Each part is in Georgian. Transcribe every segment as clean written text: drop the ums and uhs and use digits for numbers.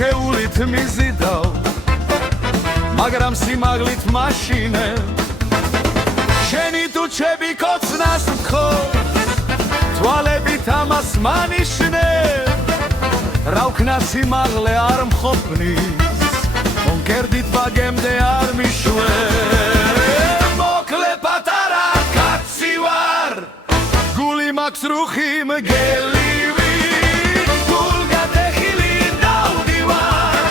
სხეულით მიზიდავ მაგრამ სიმაღლით მაშინე შენი თუჩები კოცნას ვქო თვალებით ამას მანიშნე რა ვქნა სიმაღლე არ მყოფნის კონკერდით ბაგემდე არ მიშვე მოკლე პატარა კაცი ვარ გული მაქვს რუხი მგელივი გულგადეხილი დავდივარ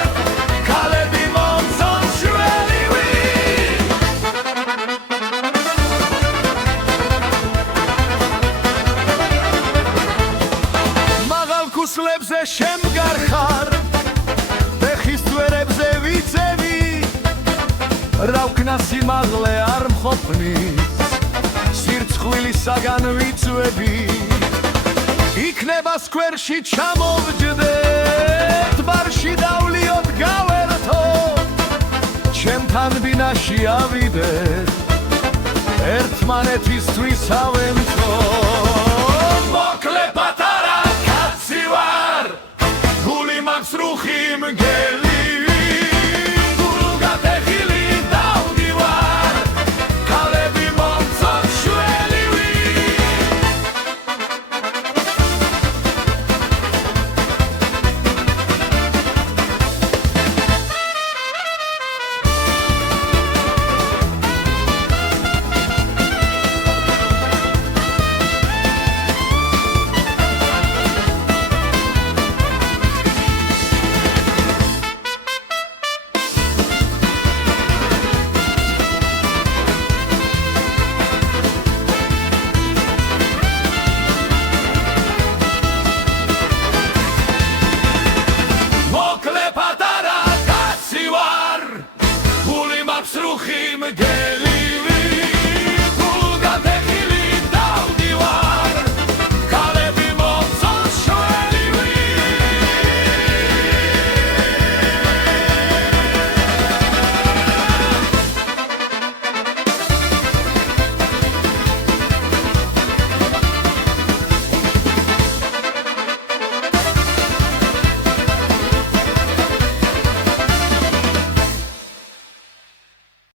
ქალები მომწონ შველივი მაღალ ქუსლებზე შემგარ ხარ ფეხის წვერებზე ვიწევი რა ვქნა სიმაღლე არ მყოფნის სირცხვილისაგან ვიწვევი იქნება სკვერში ჩამოვჯდეთ ბარში დავლიოთ გავერთო ჩემთან ბინაში ავიდეთ ერთმანეთისთვის ავემთო მოკლე პატარა კაცი ვარ გული მაქვს რუხი მგელი